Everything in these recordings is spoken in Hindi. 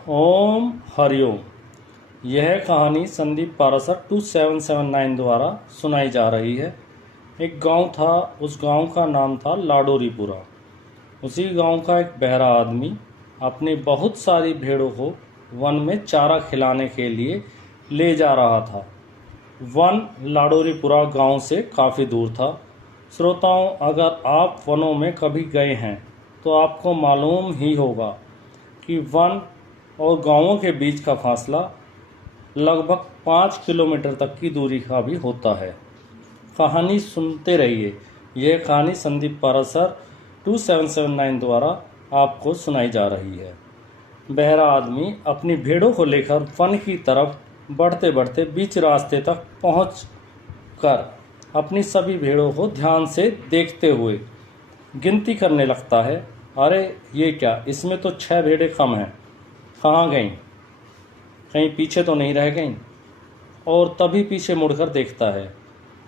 ओम हरिओम। यह कहानी संदीप पारासर 2779 द्वारा सुनाई जा रही है। एक गांव था, उस गांव का नाम था लाडोरीपुरा। उसी गांव का एक बहरा आदमी अपनी बहुत सारी भेड़ों को वन में चारा खिलाने के लिए ले जा रहा था। वन लाडोरीपुरा गांव से काफ़ी दूर था। श्रोताओं, अगर आप वनों में कभी गए हैं तो आपको मालूम ही होगा कि वन और गांवों के बीच का फासला लगभग 5 किलोमीटर तक की दूरी का भी होता है। कहानी सुनते रहिए। यह कहानी संदीप पारासर 2779 द्वारा आपको सुनाई जा रही है। बहरा आदमी अपनी भेड़ों को लेकर वन की तरफ बढ़ते बढ़ते बीच रास्ते तक पहुंच कर अपनी सभी भेड़ों को ध्यान से देखते हुए गिनती करने लगता है। अरे ये क्या, इसमें तो 6 भेड़ें कम हैं। कहाँ गईं? कहीं पीछे तो नहीं रह गईं? और तभी पीछे मुड़कर देखता है।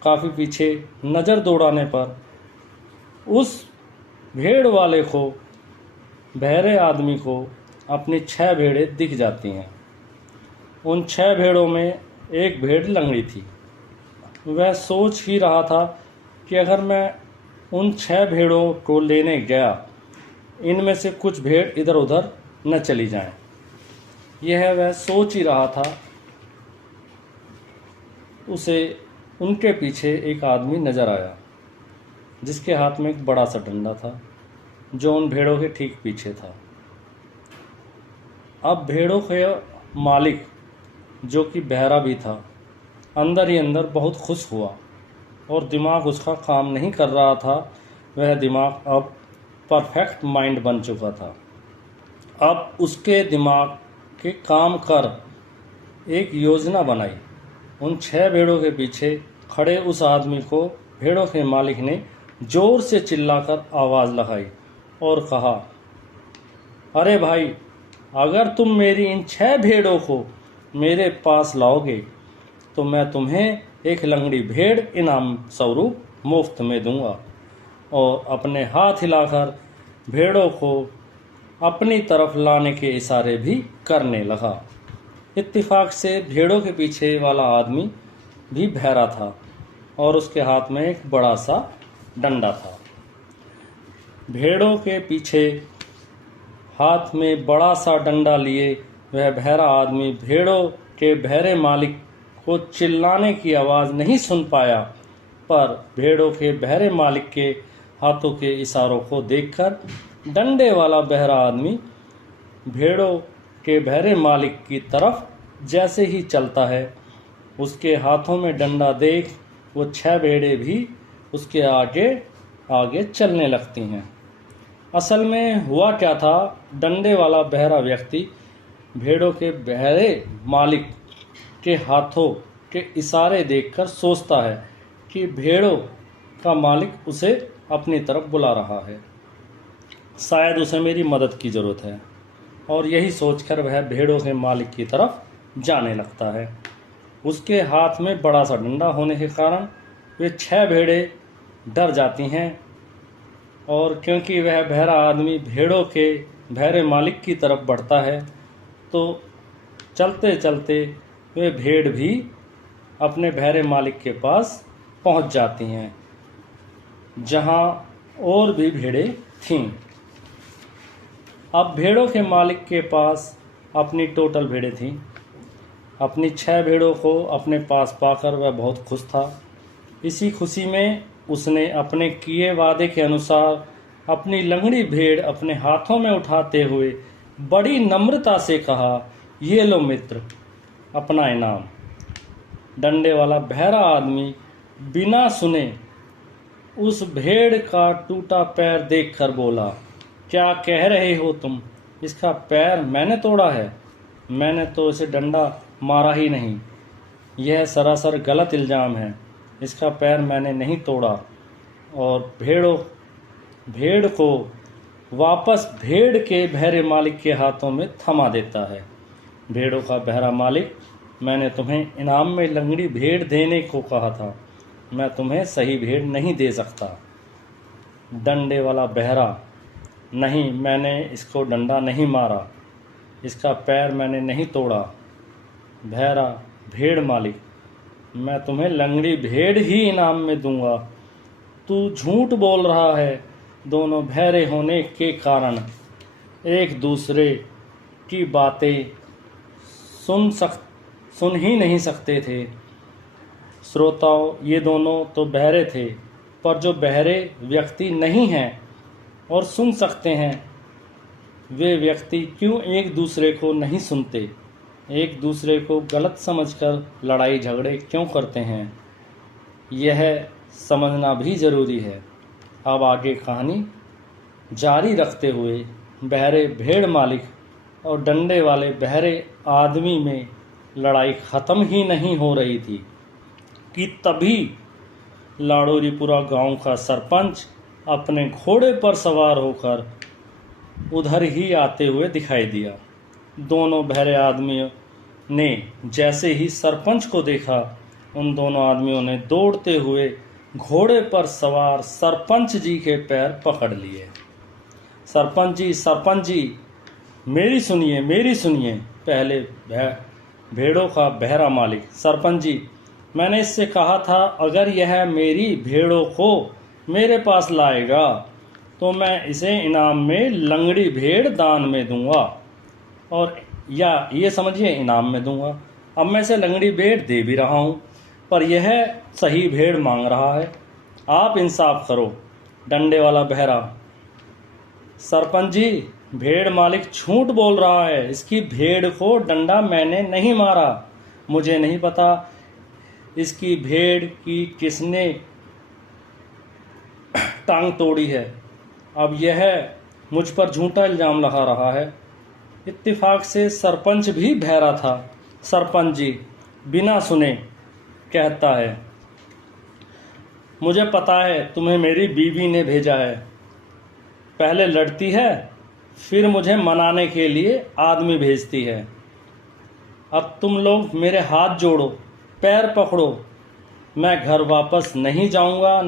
काफ़ी पीछे नज़र दौड़ाने पर उस भेड़ वाले को, बहरे आदमी को, अपनी 6 भेड़ें दिख जाती हैं। उन 6 भेड़ों में एक भेड़ लंगड़ी थी। वह सोच ही रहा था कि अगर मैं उन 6 भेड़ों को लेने गया, इनमें से कुछ भेड़ इधर उधर न चली जाएं। यह वह सोच ही रहा था, उसे उनके पीछे एक आदमी नज़र आया जिसके हाथ में एक बड़ा सा डंडा था, जो उन भेड़ों के ठीक पीछे था। अब भेड़ों के मालिक, जो कि बहरा भी था, अंदर ही अंदर बहुत खुश हुआ और दिमाग उसका काम नहीं कर रहा था। वह दिमाग अब परफेक्ट माइंड बन चुका था। अब उसके दिमाग के काम कर एक योजना बनाई। उन 6 भेड़ों के पीछे खड़े उस आदमी को भेड़ों के मालिक ने जोर से चिल्लाकर आवाज़ लगाई और कहा, अरे भाई, अगर तुम मेरी इन 6 भेड़ों को मेरे पास लाओगे तो मैं तुम्हें एक लंगड़ी भेड़ इनाम स्वरूप मुफ्त में दूंगा। और अपने हाथ हिलाकर भेड़ों को अपनी तरफ लाने के इशारे भी करने लगा। इत्तेफाक से भेड़ों के पीछे वाला आदमी भी बहरा था और उसके हाथ में एक बड़ा सा डंडा था। भेड़ों के पीछे हाथ में बड़ा सा डंडा लिए वह बहरा आदमी भेड़ों के बहरे मालिक को चिल्लाने की आवाज़ नहीं सुन पाया, पर भेड़ों के बहरे मालिक के हाथों के इशारों को देखकर डंडे वाला बहरा आदमी भेड़ों के बहरे मालिक की तरफ जैसे ही चलता है, उसके हाथों में डंडा देख वो 6 भेड़ें भी उसके आगे आगे चलने लगती हैं। असल में हुआ क्या था, डंडे वाला बहरा व्यक्ति भेड़ों के बहरे मालिक के हाथों के इशारे देखकर सोचता है कि भेड़ों का मालिक उसे अपनी तरफ बुला रहा है, शायद उसे मेरी मदद की ज़रूरत है। और यही सोचकर वह भेड़ों के मालिक की तरफ जाने लगता है। उसके हाथ में बड़ा सा डंडा होने के कारण वे 6 भेड़ें डर जाती हैं, और क्योंकि वह बहरा आदमी भेड़ों के बहरे मालिक की तरफ बढ़ता है, तो चलते चलते वे भेड़ भी अपने बहरे मालिक के पास पहुंच जाती हैं, जहां और भी भेड़ें थीं। अब भेड़ों के मालिक के पास अपनी टोटल भेड़ें थीं। अपनी 6 भेड़ों को अपने पास पाकर वह बहुत खुश था। इसी खुशी में उसने अपने किए वादे के अनुसार अपनी लंगड़ी भेड़ अपने हाथों में उठाते हुए बड़ी नम्रता से कहा, ये लो मित्र, अपना इनाम। डंडे वाला बहरा आदमी बिना सुने उस भेड़ का टूटा पैर देखकर बोला, क्या कह रहे हो तुम? इसका पैर मैंने तोड़ा है? मैंने तो इसे डंडा मारा ही नहीं। यह सरासर गलत इल्ज़ाम है। इसका पैर मैंने नहीं तोड़ा। और भेड़ को वापस भेड़ के बहरे मालिक के हाथों में थमा देता है। भेड़ों का बहरा मालिक, मैंने तुम्हें इनाम में लंगड़ी भेड़ देने को कहा था, मैं तुम्हें सही भेड़ नहीं दे सकता। डंडे वाला बहरा, नहीं, मैंने इसको डंडा नहीं मारा। इसका पैर मैंने नहीं तोड़ा। बहरा, भेड़ मालिक, मैं तुम्हें लंगड़ी भेड़ ही इनाम में दूंगा। तू झूठ बोल रहा है। दोनों बहरे होने के कारण एक दूसरे की बातें सुन ही नहीं सकते थे। श्रोताओं, ये दोनों तो बहरे थे, पर जो बहरे व्यक्ति नहीं हैं और सुन सकते हैं, वे व्यक्ति क्यों एक दूसरे को नहीं सुनते? एक दूसरे को गलत समझकर लड़ाई झगड़े क्यों करते हैं? यह समझना भी ज़रूरी है। अब आगे कहानी जारी रखते हुए बहरे भेड़ मालिक और डंडे वाले बहरे आदमी में लड़ाई ख़त्म ही नहीं हो रही थी कि तभी लाड़ोरीपुरा गांव का सरपंच अपने घोड़े पर सवार होकर उधर ही आते हुए दिखाई दिया। दोनों बहरे आदमियों ने जैसे ही सरपंच को देखा, उन दोनों आदमियों ने दौड़ते हुए घोड़े पर सवार सरपंच जी के पैर पकड़ लिए। सरपंच जी, मेरी सुनिए। पहले भेड़ों का बहरा मालिक, सरपंच जी, मैंने इससे कहा था अगर यह मेरी भेड़ों को मेरे पास लाएगा तो मैं इसे इनाम में लंगड़ी भेड़ दान में दूंगा, और या ये समझिए इनाम में दूंगा। अब मैं इसे लंगड़ी भेड़ दे भी रहा हूँ, पर यह सही भेड़ मांग रहा है। आप इंसाफ करो। डंडे वाला बहरा, सरपंच जी, भेड़ मालिक झूठ बोल रहा है। इसकी भेड़ को डंडा मैंने नहीं मारा। मुझे नहीं पता इसकी भेड़ की किसने टांग तोड़ी है। अब यह मुझ पर झूठा इल्ज़ाम लगा रहा है। इत्तेफाक से सरपंच भी बहरा था। सरपंच जी बिना सुने कहता है, मुझे पता है तुम्हें मेरी बीवी ने भेजा है। पहले लड़ती है, फिर मुझे मनाने के लिए आदमी भेजती है। अब तुम लोग मेरे हाथ जोड़ो, पैर पकड़ो। मैं घर वापस नहीं जाऊंगा।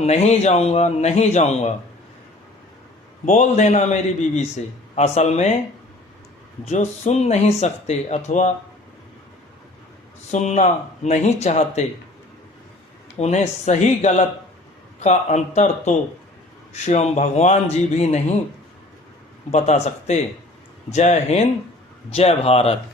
बोल देना मेरी बीवी से। असल में जो सुन नहीं सकते अथवा सुनना नहीं चाहते, उन्हें सही गलत का अंतर तो स्वयं भगवान जी भी नहीं बता सकते। जय हिंद, जय भारत।